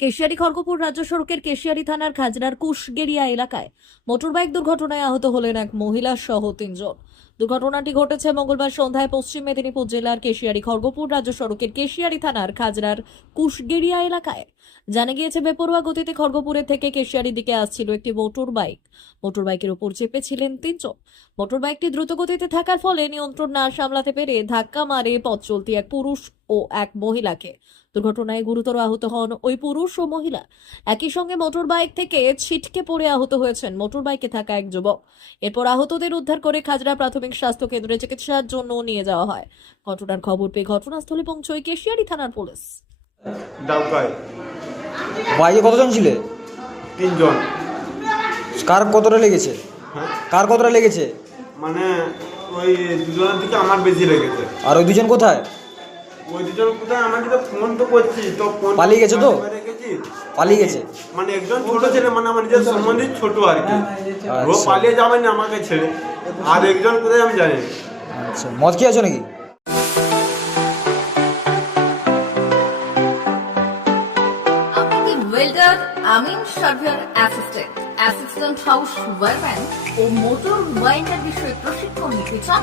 কেশিয়ারি খড়গপুর রাজ্য সড়কের কেশিয়ারি থানার খাজনার কুশগেরিয়া এলাকায় মোটরবাইক দুর্ঘটনায় আহত হলেন এক মহিলা সহ তিনজন। দুর্ঘটনাটি ঘটেছে মঙ্গলবার সন্ধ্যায় পশ্চিম মেদিনীপুর জেলার কেশিয়ারি খড়গপুর রাজ্য সড়কের কেশিয়ারি থানার খাজনার কুশগেরিয়া এলাকায়। জানা গিয়েছে, বেপরোয়া গতিতে খড়গপুরের থেকে কেশিয়ারির দিকে আসছিল একটি মোটর বাইক মোটর বাইকের উপর চেপেছিলেন তিনজন। মোটর বাইকটি দ্রুত গতিতে থাকার ফলে নিয়ন্ত্রণ না সামলাতে পেরে ধাক্কা মারে পথ চলতি এক পুরুষ ও এক মহিলাকে। দুর্ঘটনায় গুরুতর আহত হন ওই পুরুষ ও মহিলা। একই সঙ্গে মোটর বাইক থেকে ছিটকে পড়ে আহত হয়েছেন মোটর বাইকে থাকা এক যুবক। এরপর আহতদের উদ্ধার করে খাজরা প্রাথমিক স্বাস্থ্য কেন্দ্রে চিকিৎসার জন্য নিয়ে যাওয়া হয়। ঘটনার খবর পেয়ে ঘটনাস্থলে পৌঁছয় কেশিয়ারি থানার পুলিশ। ডাউকায় বাইকে কতজন ছিলে? তিনজন। কার কতটা লেগেছে? হ্যাঁ? কার কতটা লেগেছে? মানে ওই দুজনের দিকে আমার বেশি লেগেছে। আর ওই দুজন কোথায়? ওই দুজন কোথায়? আমাকে তো ফোন তো করছি তো ফোন পালিয়ে গেছে তো? পালিয়ে গেছে? মানে একজন ছোট ছেলে মানে আমার নিজের সম্বন্ধে ছোট আর কি। ও আচ্ছা। পালিয়ে যাবে না আমাকে ছেড়ে। আর একজন কোথায় আমি জানি না। আচ্ছা মদ খেয়ে আছো নাকি? ওয়েল্ডার আমিন surveyor assistant assistant house wireman ও মোটর ওয়াইন্ডার বিষয়ে প্রশিক্ষণ নিতে চান?